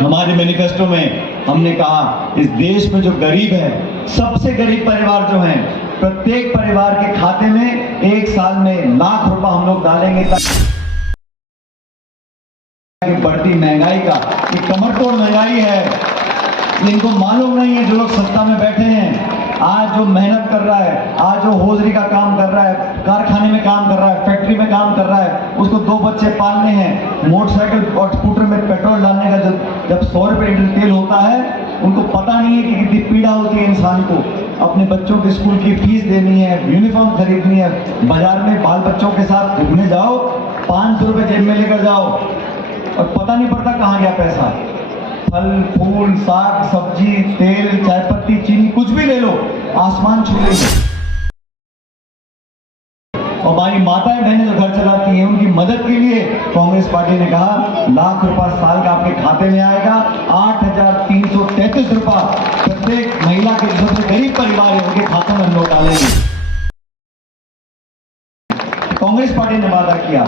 हमारे मैनिफेस्टो में हमने कहा इस देश में जो गरीब है, सबसे गरीब परिवार जो हैं, प्रत्येक परिवार के खाते में 1 साल में लाख रुपए हम लोग डालेंगे ताकि बढ़ती महंगाई का, ये कमर तोड़ महंगाई है, इनको मालूम नहीं है। जो लोग सत्ता में बैठे हैं, आज जो मेहनत कर रहा है, आज जो होजरी का काम कर रहा है, कारखाने में काम कर रहा है, फैक्ट्री में काम कर रहा है, उसको 2 बच्चे पालने हैं, मोटरसाइकिल और स्कूटर में पेट्रोल डालने का जब 100 रुपये लीटर तेल होता है, उनको पता नहीं है कि कितनी पीड़ा होती है इंसान को। अपने बच्चों के स्कूल की फीस देनी है, यूनिफॉर्म खरीदनी है, बाजार में बाल बच्चों के साथ घूमने जाओ, 500 रुपये जेब में लेकर जाओ और पता नहीं पड़ता कहाँ गया पैसा। फल फूल साग सब्जी तेल चाय पत्ती चीनी कुछ भी ले लो, आसमान छू लेंगे। और हमारी माताएं बहनें जो घर चलाती हैं, उनकी मदद के लिए कांग्रेस पार्टी ने कहा लाख रुपया साल का आपके खाते में आएगा। 8,333 रुपया प्रत्येक महिला के सबसे गरीब परिवार है उनके खातों में हम लोग डालेंगे। कांग्रेस पार्टी ने वादा किया।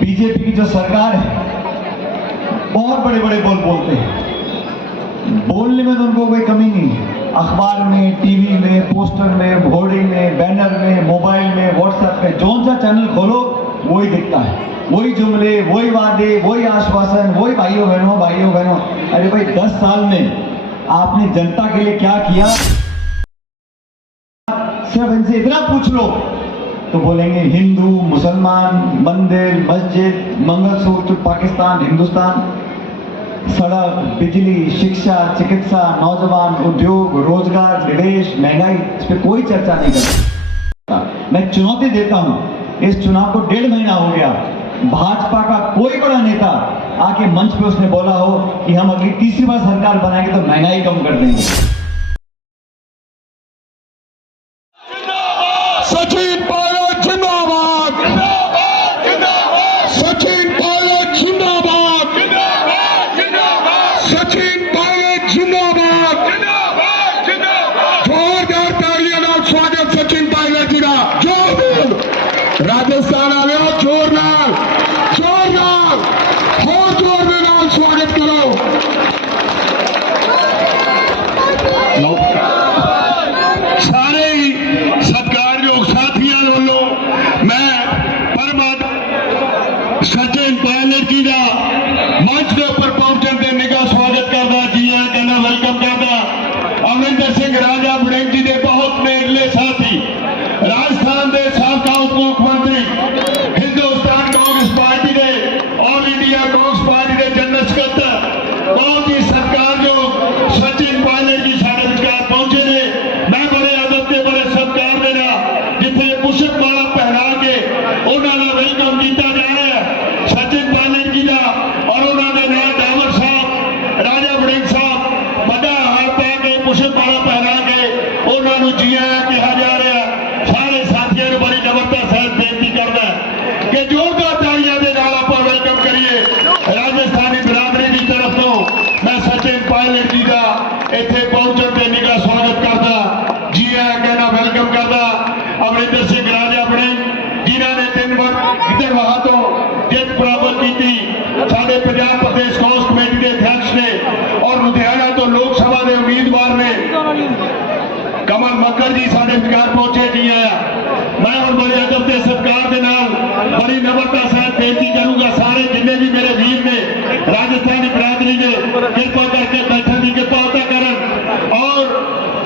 बीजेपी की जो सरकार है बहुत बड़े बड़े बोल बोलते हैं, बोलने में तो उनको कोई कमी नहीं है। अखबार में, टीवी में, पोस्टर में, होर्डिंग में, बैनर में, मोबाइल में, व्हाट्सएप में, जो सा चैनल खोलो वही दिखता है, वही जुमले, वही वादे, वही आश्वासन, वही भाइयों बहनों। अरे भाई 10 साल में आपने जनता के लिए क्या किया? सिर्फ इनसे इतना पूछ लो तो बोलेंगे हिंदू मुसलमान, मंदिर मस्जिद, मंगलसूत्र, पाकिस्तान हिंदुस्तान, सड़क बिजली शिक्षा चिकित्सा नौजवान उद्योग रोजगार निवेश महंगाई, इस पर कोई चर्चा नहीं करता। मैं चुनौती देता हूं, इस चुनाव को 1.5 महीना हो गया, भाजपा का कोई बड़ा नेता आके मंच पे उसने बोला हो कि हम अगली तीसरी बार सरकार बनाएंगे तो महंगाई कम कर देंगे। सचिन पायलट जिंदाबाद, सचिन पायलट जिंदाबाद, सचिन पायलट जिंदाबाद, जोरदार तालियां नाल स्वागत सचिन पायलट जी का। जोर राजस्थान आ गया, जोर नाल होर जोर दे नाल स्वागत करो। सारे सत्कारयोग साथियों वालों मैं परमत सचिन पायलट जी का मंच के ऊपर पहुंचने के निगाह स्वागत करता, जी कहना वेलकम करता। अमरिंदर सिंह राजा वड़िंग जी के बहुत नेड़ले साथी, राजस्थान के साबका उप मुख्यमंत्री, हिंदुस्तान कांग्रेस पार्टी के ऑल इंडिया कांग्रेस पार्टी के जनरल सकत्तर, बहुत ही सत्कारयोग सचिन पायलट जी साढ़े विचार पहुंचे ने। मैं बड़े अदब के बड़े सत्कार देना जिथे पुष्प माला पहना के उन्होंने वेलकम किया जा रहा है सचिन पायलट जी का, और उन्होंने नाल डावर साहब राजा वड़िंग साहब बड़ा हार पा के पुष्प माला पहना के उन्होंने जी आया कहा जा रहा है। सारे साथियों ने बड़ी नम्रता सहित बेनती करना है कि जोरदार तालियां दे नाल आपां वेलकम करिए राजस्थानी बिरादरी की तरफ तो मैं सचिन पायलट जी का इत्थे पहुंचने के निगाह स्वागत करता, जी कहना वेलकम करता। अमरिंदर सिंह राजा वड़िंग जिन्होंने 3 गिद्धरवाह तो जित प्राप्त की, साढ़े पंजाब प्रदेश कांग्रेस कमेटी के अध्यक्ष ने, और लुधियाना तो लोक सभा के उम्मीदवार ने कमल मक्कर जी साढ़े विचार पहुंचे जी आया। मैं और बड़े अदब के सत्कार के नाल बड़ी नम्रता सहित बेनती करूंगा सारे जिन्हें भी मेरे वीर ने राजस्थानी बिरादरी ने कृपा करके बैठक की कृपा करन, और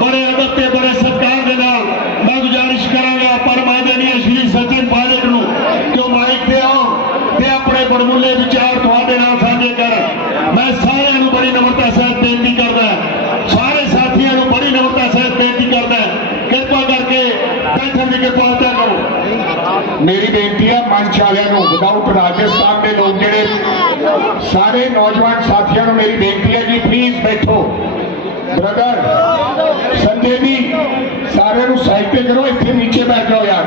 बड़े अदब के बड़े सत्कार के नाल मैं गुजारिश करांगा परमादरणीय श्री सचिन पायलट नूं कि माइक ते आओ ते अपने बड़मुले विचार तुहाडे नाल साझे करन। मैं सारिआं नूं बड़ी नम्रता सहित बेनती करदा, सारे साथियों नूं बड़ी नम्रता सहित बेनती करदा, कृपा करके बैठक की कृपा करो। मेरी बेनती है मंच वालों विदाउट राजस्थान के लोग जेडे सारे नौजवान साथियों को मेरी बेनती है जी प्लीज बैठो। ब्रदर संजय जी सारे साहित्य करो, इतने नीचे बैठ जाओ यार।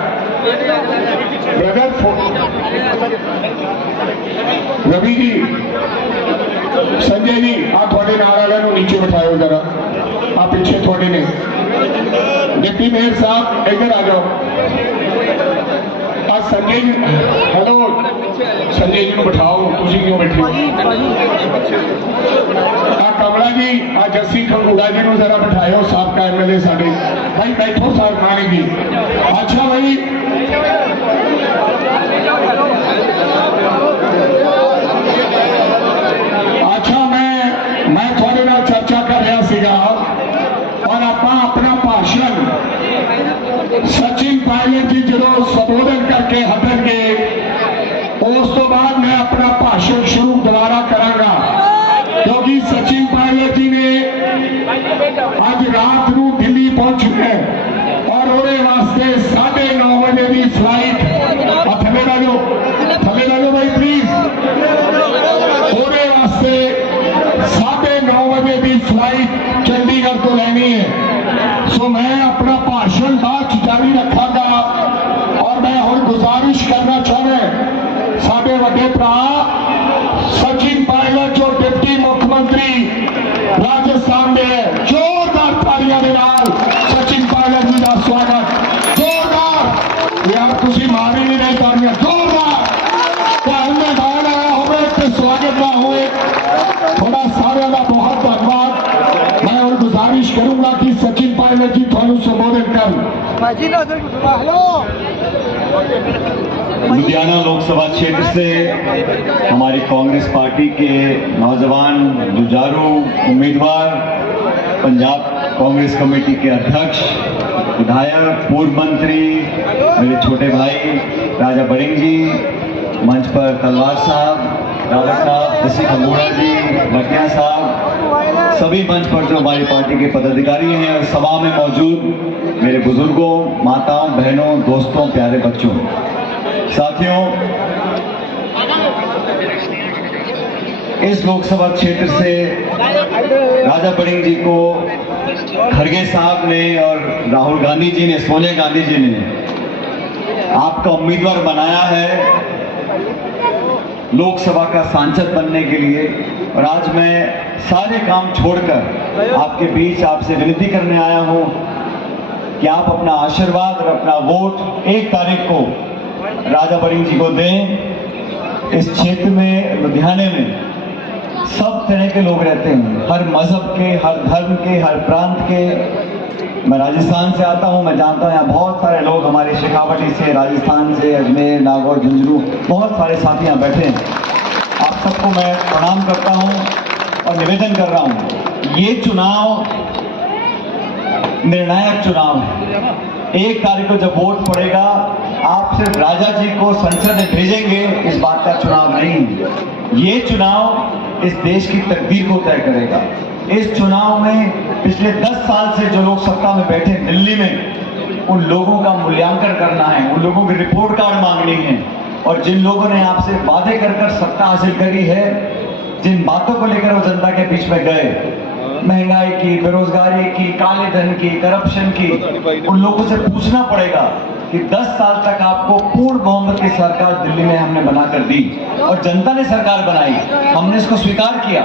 ब्रदर रवि जी संजय जी आ थोड़े नाल वालों नीचे बिठाओ जरा, आ पीछे थोड़े ने डिप्टी मेयर साहब इधर आ जाओ। आज संजय जी हेलो संजय जी को बिठाओ, तुम क्यों बैठे हो? कमला जी आ जस्सी खंगूड़ा जी को जरा बिठाओ, साबका MLA साडे भाई बैठो साहब खाने जी। अच्छा भाई अच्छा मैं थोड़े नाल चर्चा कर रहा सीगा और आप अपना भाषण सचिन पायलट जी जो संबोधन करके हटणगे उस तो बाद मैं अपना भाषण शुरू दोबारा करांगा, क्योंकि सचिन पायलट जी ने आज रात को दिल्ली पहुंच गए और ਉਹਦੇ वास्ते 9:30 बजे की फ्लाइट थले लो भाई प्लीज, ਉਹਦੇ वास्ते 9:30 बजे की फ्लाइट चंडीगढ़ तो लेनी है। सो मैं अपना भाषण बाद जारी रखागा और मैं हुण गुजारिश करना चाहना साडे वड्डे भरा सचिन पायलट जो डिप्टी मुख्यमंत्री राजस्थान दे जोरदार तालियां दे नाल सचिन पायलट जी का स्वागत जोरदार। यार तुसी मार ही नहीं रहे तालियां, जोरदार घर मैदान आया होवे ते स्वागत ना होए। थोड़ा सारे का बहुत धन्यवाद। मैं और गुजारिश करूंगा कि सचिन पायलट जी थानू संबोधित कर। लुधियाना लोकसभा क्षेत्र से हमारी कांग्रेस पार्टी के नौजवान जुझारू उम्मीदवार, पंजाब कांग्रेस कमेटी के अध्यक्ष, विधायक, पूर्व मंत्री, मेरे छोटे भाई राजा बड़िंग जी, मंच पर तलवार साहब, रावत साहब, जस्सी खंगूड़ा जी, भटिया साहब, सभी मंच पर जो हमारी पार्टी के पदाधिकारी हैं और सभा में मौजूद मेरे बुजुर्गों, माताओं, बहनों, दोस्तों, प्यारे बच्चों, साथियों, इस लोकसभा क्षेत्र से राजा बड़िंग जी को खड़गे साहब ने और राहुल गांधी जी ने, सोनिया गांधी जी ने आपका उम्मीदवार बनाया है लोकसभा का सांसद बनने के लिए। और आज मैं सारे काम छोड़कर आपके बीच आपसे विनती करने आया हूं कि आप अपना आशीर्वाद और अपना वोट 1 तारीख को राजा बड़िंग जी को दें। इस क्षेत्र में, लुधियाने में सब तरह के लोग रहते हैं, हर मजहब के, हर धर्म के, हर प्रांत के। मैं राजस्थान से आता हूं, मैं जानता हूं यहाँ बहुत सारे लोग हमारे शेखावटी से, राजस्थान से, अजमेर, नागौर, झुंझुनू, बहुत सारे साथी यहाँ बैठे हैं। आप सबको मैं प्रणाम करता हूं और निवेदन कर रहा हूं, ये चुनाव निर्णायक चुनाव है। 1 तारीख को जब वोट पड़ेगा, आप सिर्फ राजा जी को संसद में भेजेंगे, इस बात का चुनाव नहीं। ये चुनाव इस देश की तकदीर को तय करेगा। इस चुनाव में पिछले 10 साल से जो लोग सत्ता में बैठे दिल्ली में, उन लोगों का मूल्यांकन करना है, उन लोगों की रिपोर्ट कार्ड मांगनी है। और जिन लोगों ने आपसे वादे कर कर सत्ता हासिल करी है, जिन बातों को लेकर वो जनता के बीच में गए, महंगाई की, बेरोजगारी की, काले धन की, करप्शन की, उन लोगों से पूछना पड़ेगा कि 10 साल तक आपको पूर्ण बहुमत की सरकार दिल्ली में हमने बनाकर दी और जनता ने सरकार बनाई, हमने इसको स्वीकार किया।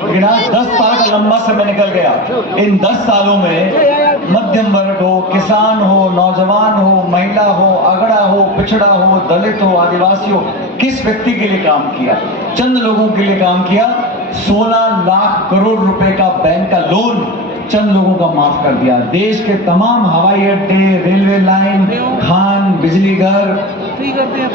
लेकिन आज 10 साल का लंबा समय निकल गया। इन 10 सालों में मध्यम वर्ग हो, किसान हो, नौजवान हो, महिला हो, अगड़ा हो, पिछड़ा हो, दलित हो, आदिवासी हो, किस व्यक्ति के लिए काम किया? चंद लोगों के लिए काम किया। 16 लाख करोड़ रुपए का बैंक का लोन चंद लोगों का माफ कर दिया। देश के तमाम हवाई अड्डे, रेलवे लाइन, खान, बिजली घर,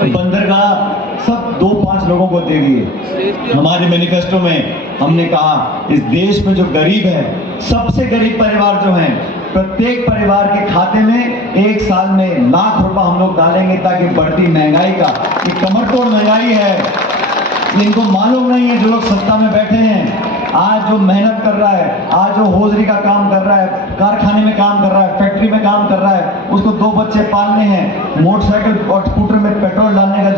बंदरगाह सब 2-5 लोगों को दे दिए। हमारे मैनिफेस्टो में हमने कहा इस देश में जो गरीब है, सबसे गरीब परिवार जो हैं, प्रत्येक परिवार के खाते में 1 साल में लाख रुपए हम लोग डालेंगे, ताकि बढ़ती महंगाई का, ये कमर तोड़ महंगाई है, इनको मालूम नहीं है। जो लोग सत्ता में बैठे हैं, आज जो मेहनत कर रहा है, आज जो होजरी का काम कर रहा है, कारखाने में काम कर रहा है, फैक्ट्री में काम कर रहा है, उसको 2 बच्चे पालने हैं, मोटरसाइकिल और स्कूटर में पेट्रोल डालने का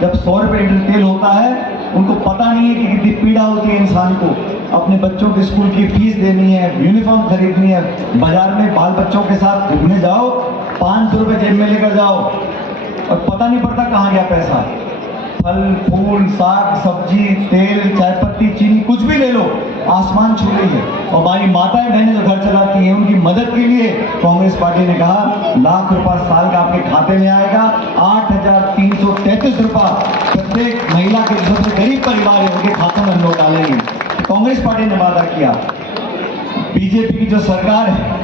जब 100 रुपये लीटर तेल होता है, उनको पता नहीं है कि कितनी पीड़ा होती है इंसान को। अपने बच्चों की स्कूल की फीस देनी है, यूनिफॉर्म खरीदनी है, बाजार में बाल बच्चों के साथ घूमने जाओ, 500 रुपये जेब में लेकर जाओ और पता नहीं पड़ता कहाँ गया पैसा। फल फूल, साग सब्जी, तेल, चाय पत्ती, चीनी, कुछ भी ले लो, आसमान छू रही है। और हमारी माताएं बहनें जो घर चलाती हैं उनकी मदद के लिए कांग्रेस पार्टी ने कहा ₹1,00,000 साल का आपके खाते में आएगा। 8,333 रुपया प्रत्येक महिला के जो सबसे गरीब परिवार है उनके खातों में हम लोग डालेंगे। कांग्रेस पार्टी ने वादा किया। बीजेपी की जो सरकार है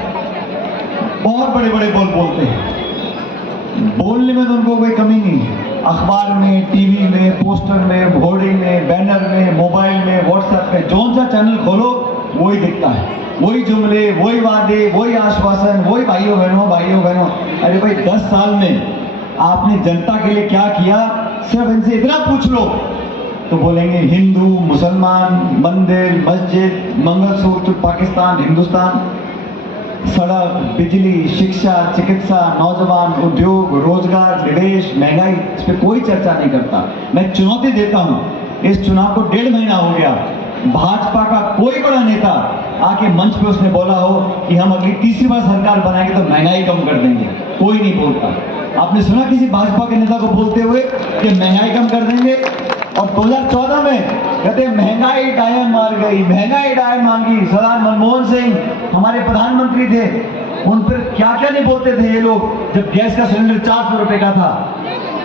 बहुत बड़े बड़े बोल बोलते हैं, बोलने में तो उनको कोई कमी नहीं है। अखबार में, टीवी में, पोस्टर में, होर्डिंग में, बैनर में, मोबाइल में, व्हाट्सएप पे जौन सा चैनल खोलो वही दिखता है, वही जुमले, वही वादे, वही आश्वासन, वही भाइयों बहनों। अरे भाई 10 साल में आपने जनता के लिए क्या किया, सिर्फ इनसे इतना पूछ लो तो बोलेंगे हिंदू, मुसलमान, मंदिर, मस्जिद, मंगलसूत्र, पाकिस्तान, हिंदुस्तान, सड़क, बिजली, शिक्षा, चिकित्सा, नौजवान, उद्योग, रोजगार, निवेश, महंगाई, इस पर कोई चर्चा नहीं करता। मैं चुनौती देता हूं, इस चुनाव को 1.5 महीना हो गया, भाजपा का कोई बड़ा नेता आके मंच पे उसने बोला हो कि हम अगली तीसरी बार सरकार बनाएंगे तो महंगाई कम कर देंगे, कोई नहीं बोलता। आपने सुना किसी भाजपा के नेता को बोलते हुए कि महंगाई कम कर देंगे? और 2014 में कहते महंगाई डायन मार गई, महंगाई डायन मांगी। सरदार मनमोहन सिंह हमारे प्रधानमंत्री थे, उन पर क्या क्या नहीं बोलते थे ये लोग जब गैस का सिलेंडर 400 रुपए का था।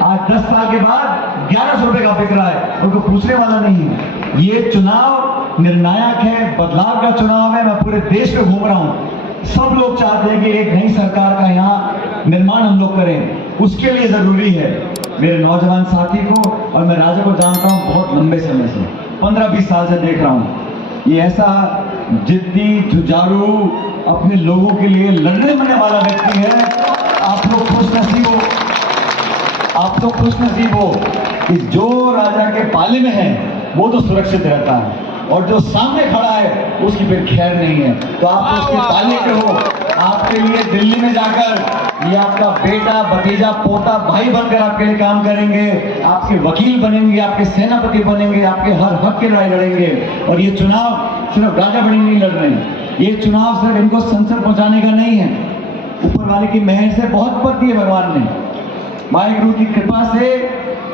आज 10 साल के बाद 1100 रुपए का बिक रहा है, उनको पूछने वाला नहीं है। ये चुनाव निर्णायक है, बदलाव का चुनाव है। मैं पूरे देश में घूम रहा हूँ, सब लोग चाहते हैं कि एक नई सरकार का यहाँ निर्माण हम लोग करें। उसके लिए जरूरी है मेरे नौजवान साथी को, और मैं राजा को जानता हूँ बहुत लंबे समय से, 15-20 साल से देख रहा हूँ। ये ऐसा जिद्दी, जुझारू, अपने लोगों के लिए लड़ने मरने वाला व्यक्ति है। आप लोग खुश नसीब हो कि जो राजा के पाले में है वो तो सुरक्षित रहता है, और जो सामने खड़ा है उसकी फिर खैर नहीं है। तो आप उसके पाले के हो। आपके लिए दिल्ली में जाकर ये आपका बेटा, भतीजा, पोता, भाई बनकर आपके लिए काम करेंगे, आपके वकील बनेंगे, आपके सेनापति बनेंगे, आपके हर हक की लड़ाई लड़ेंगे। और ये चुनाव सिर्फ राजा बड़ी नहीं लड़ रहे हैं, ये चुनाव सिर्फ इनको संसद पहुंचाने का नहीं है। ऊपर वाले की मेहर से बहुत पद दिए भगवान ने, वाहिगुरु की कृपा से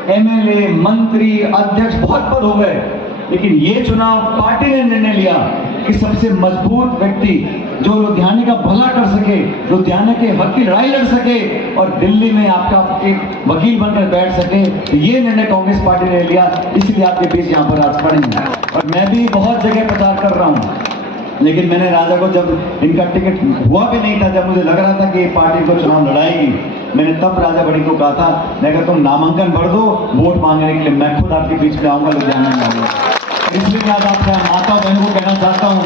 एमएलए, मंत्री, अध्यक्ष बहुत पद हो गए। लेकिन ये चुनाव पार्टी ने निर्णय लिया कि सबसे मजबूत व्यक्ति जो लुधियाने का भला कर सके, लुधियाने के हक की लड़ाई लड़ सके और दिल्ली में आपका एक वकील बनकर बैठ सके, तो ये निर्णय कांग्रेस पार्टी ने लिया। इसलिए आपके बीच यहाँ पर आज खड़े हैं। और मैं भी बहुत जगह प्रचार कर रहा हूँ, लेकिन मैंने राजा को, जब इनका टिकट हुआ भी नहीं था, जब मुझे लग रहा था कि ये पार्टी को चुनाव लड़ाएगी, मैंने तब राजा बड़ी को कहा था, मैं कहा तुम नामांकन भर दो, वोट मांगने के लिए मैं खुद आपके बीच में आऊंगा, लुधियाना में आऊंगा। इसलिए मैं आज आपका माता बहनों को कहना चाहता हूँ,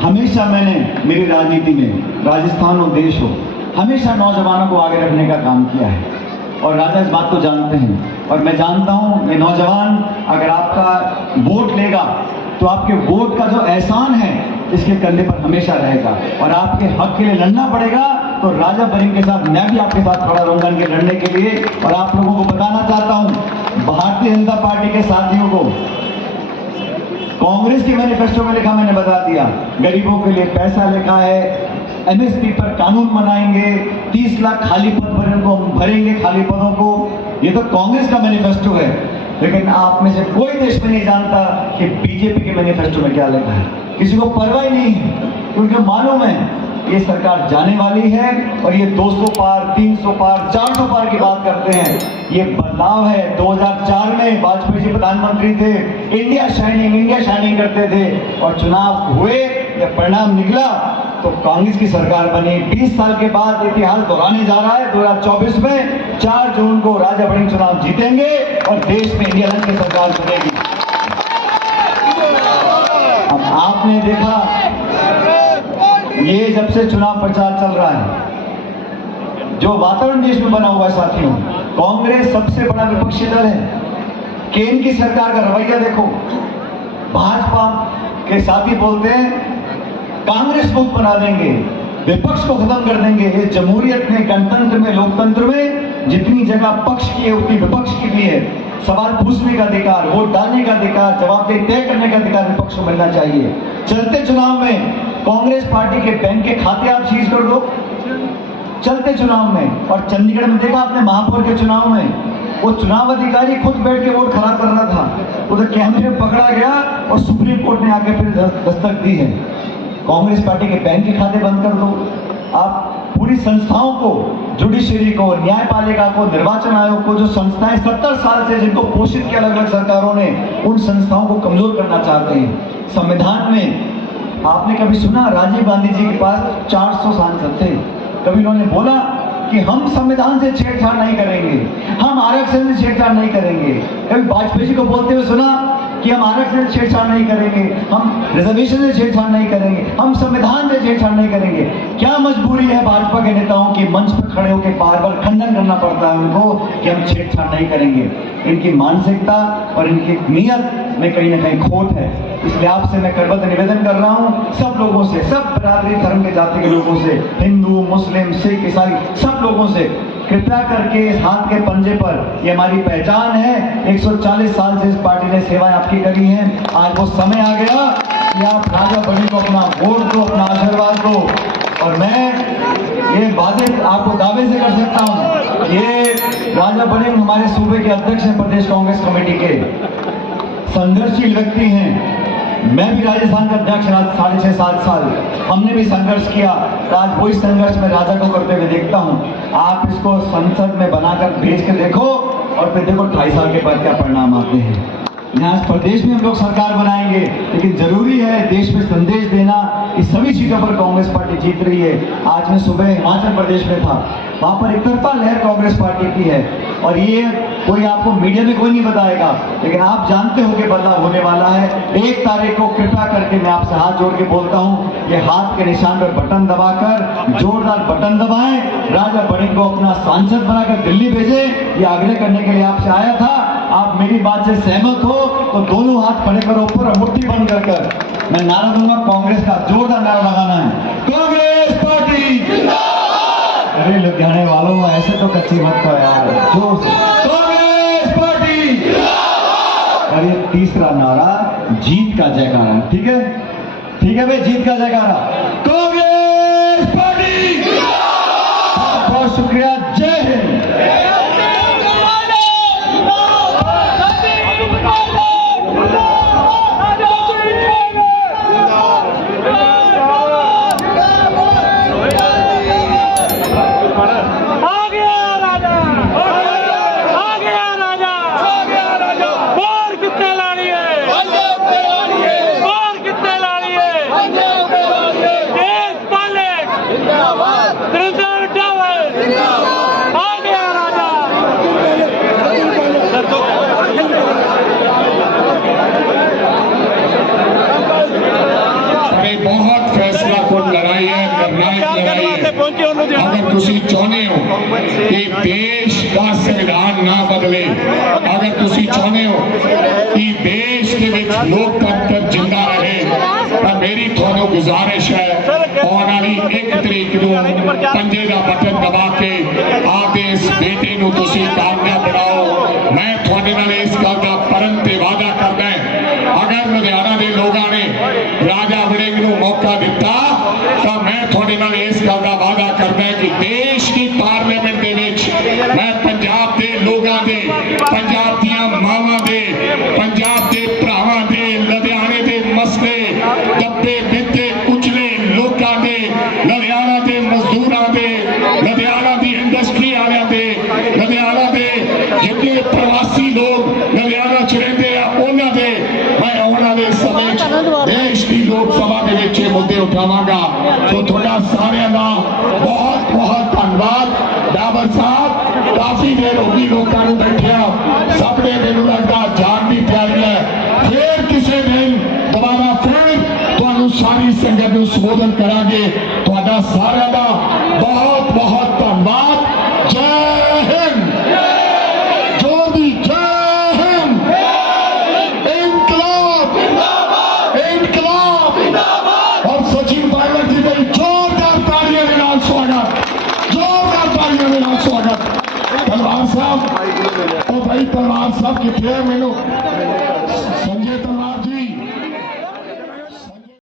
हमेशा मैंने मेरी राजनीति में, राजस्थान हो, देश हो, हमेशा नौजवानों को आगे रखने का काम किया है। और राजा इस बात को जानते हैं। और मैं जानता हूँ ये नौजवान अगर आपका वोट लेगा तो आपके वोट का जो एहसान है इसके कंधे पर हमेशा रहेगा, और आपके हक के लिए लड़ना पड़ेगा तो राजा बरिंग के साथ मैं भी आपके साथ खड़ा रहूंगा इनके लड़ने के लिए। और आप लोगों को बताना चाहता हूं, भारतीय जनता पार्टी के साथियों को, कांग्रेस की मैनिफेस्टो में लिखा, मैंने बता दिया, गरीबों के लिए पैसा लिखा है, एमएसपी पर कानून बनाएंगे, 30 लाख खाली पद भरेंगे खाली पदों को। ये तो कांग्रेस का मैनिफेस्टो है। लेकिन आप में से कोई देश में नहीं जानता कि बीजेपी के मैनिफेस्टो में क्या लिखा है। किसी को परवाह ही नहीं है, क्योंकि मालूम है ये सरकार जाने वाली है और ये 200 पार, 300 पार, 400 पार की बात करते हैं। ये बदलाव है। 2004 में वाजपेयी जी प्रधानमंत्री थे, इंडिया शाइनिंग करते थे, और चुनाव हुए या परिणाम निकला तो कांग्रेस की सरकार बनी। 20 साल के बाद इतिहास दोहराने जा रहा है। 2024 में 4 जून को राजा बड़िंग चुनाव जीतेंगे और देश में इंडिया की सरकार बनेगी। अब आपने देखा, ये जब से चुनाव प्रचार चल रहा है, जो वातावरण देश में बना हुआ है साथियों, कांग्रेस सबसे बड़ा विपक्षी दल है। केंद्र की सरकार का रवैया देखो, भाजपा के साथी बोलते हैं कांग्रेस मुक्त बना देंगे, विपक्ष को खत्म कर देंगे। इस जमहूरियत में, गणतंत्र में, लोकतंत्र में जितनी जगह पक्ष की है उतनी विपक्ष की भी है। सवाल पूछने का अधिकार, वोट डालने का अधिकार, जवाबदेही तय करने का अधिकार विपक्ष को मिलना चाहिए। चलते चुनाव में कांग्रेस पार्टी के बैंक के खाते आप सीज कर दो, चलते चुनाव में। और चंडीगढ़ में देखा आपने महापौर के चुनाव में, वो चुनाव अधिकारी खुद बैठ के वोट खराब कर रहा था, उधर कैमरे में पकड़ा गया, और सुप्रीम कोर्ट ने आके फिर दस्तक दी है। कांग्रेस पार्टी के बैंक के खाते बंद कर दो, आप पूरी संस्थाओं को, जुडिशरी को, न्यायपालिका को, निर्वाचन आयोग को, जो संस्थाएं 70 साल से जिनको पोषित किया अलग अलग सरकारों ने, उन संस्थाओं को कमजोर करना चाहते हैं। संविधान में आपने कभी सुना राजीव गांधी जी के पास 400 सांसद थे, कभी उन्होंने बोला कि हम संविधान से छेड़छाड़ नहीं करेंगे, हम आरक्षण से छेड़छाड़ नहीं करेंगे? कभी वाजपेयी जी को बोलते हुए सुना कि हम आरक्षण से छेड़छाड़ नहीं करेंगे, हम रिजर्वेशन से छेड़छाड़ नहीं करेंगे, हम संविधान से छेड़छाड़ नहीं करेंगे? क्या मजबूरी है भाजपा के नेताओं की मंच पर खड़े होकर बार बार खंडन करना पड़ता है उनको कि हम छेड़छाड़ नहीं करेंगे? इनकी मानसिकता और इनकी नीयत में कहीं ना कहीं खोट है। इसलिए आपसे मैं करबद्ध निवेदन कर रहा हूं, सब लोगों से, सब बिरादरी धर्म के जाति के लोगों से, हिंदू, मुस्लिम, सिख, ईसाई, सब लोगों से, कृपया करके इस हाथ के पंजे पर, ये हमारी पहचान है, 140 साल से इस पार्टी ने सेवाएं आपकी करी हैं। आज वो समय आ गया कि आप राजा बनी को अपना वोट दो, अपना आशीर्वाद दो। और मैं ये वादे आपको दावे से कर सकता हूं, ये राजा बनी हमारे सूबे के अध्यक्ष हैं, प्रदेश कांग्रेस कमेटी के संघर्षशील व्यक्ति हैं। मैं भी राजस्थान का अध्यक्ष रहा 6.5-7 साल, हमने भी संघर्ष किया। आज वही संघर्ष में राजा को करते हुए देखता हूं। आप इसको संसद में बनाकर भेज के देखो और फिर देखो 2.5 साल के बाद क्या परिणाम आते हैं। यहाँ प्रदेश में हम लोग सरकार बनाएंगे, लेकिन जरूरी है देश में संदेश देना कि सभी सीटों पर कांग्रेस पार्टी जीत रही है। आज मैं सुबह हिमाचल प्रदेश में था, वहां पर एक तरफा लहर कांग्रेस पार्टी की है, और ये कोई आपको मीडिया में कोई नहीं बताएगा, लेकिन आप जानते हो कि बदलाव होने वाला है। 1 तारीख को कृपया करके मैं आपसे हाथ जोड़ के बोलता हूँ, ये हाथ के निशान पर बटन दबाकर, जोरदार बटन दबाएं, राजा बनी को अपना सांसद बनाकर दिल्ली भेजे। ये आग्रह करने के लिए आपसे आया था। आप मेरी बात से सहमत हो तो दोनों हाथ खड़े करो ऊपर और मुट्ठी बंद कर मैं नारा दूंगा, कांग्रेस का जोरदार नारा लगाना है, कांग्रेस पार्टी जिंदाबाद। अरे लुधियाने वालों, ऐसे तो कच्ची मत करो यार, जोर से कांग्रेस पार्टी जिंदाबाद। और ये तीसरा नारा जीत का जयकारा, ठीक है? ठीक है भाई, जीत का जयकारा, कांग्रेस पार्टी जिंदाबाद। बहुत शुक्रिया, जय हिंद। अगर तुसी चाहते हो कि देश का संविधान ना बदले, अगर तुसी चाहते हो कि देश के विच लोकतंत्र जिंदा रहे, तो मेरी थानू गुजारिश है, आने वाली 1 तरीक को पंजे का बटन दबा के आपके इस बेटे को तुसी कामयाब बनाओ। मैं थोड़े नाल इस गल का परम ते वादा करदा है, अगर लुधियाना के लोगों ने राजा वड़िंग को मौका दिता तो मैं थोड़े नाल इस गल का वादा करदा है कि देश की पार्लियामेंट दे विच मैं पंजाब के लोगों के, पंजाब दियां मावां दे, पंजाब के भरावां दे, लुधियाने के मसले दबे बिते कुचले लोगों के, लुधियाना के मजदूरों के, लुधियाना की इंडस्ट्री वालों के, लुधियाना के जितने प्रवासी लोग लुधियाना च रहिंदे आ उन्हां दे मैं आने वाले समय देश की लोकसभा के विच मुद्दे उठावांगा। तो थोड़ा सारे का बहुत बहुत धन्यवाद। डाबर साहब, काफी देर होगी लोगों को बैठिया, सबने मैनू लगता जान की तैयारी है। फिर किसी दिन दोबारा फिर तुहानू सारी संगत को संबोधन करांगे। तुहाडा सारा का बहुत बहुत धन्यवाद। जय हिंद, जो भी जय हिंद, इनकलाब इनकलाब। और सचिन पायलट जी का जोरदार तालियों के नाल स्वागत, जोरदार तालियों के नाल स्वागत। तलवार साहब, ओ भाई तलवार साहब कितने मैनू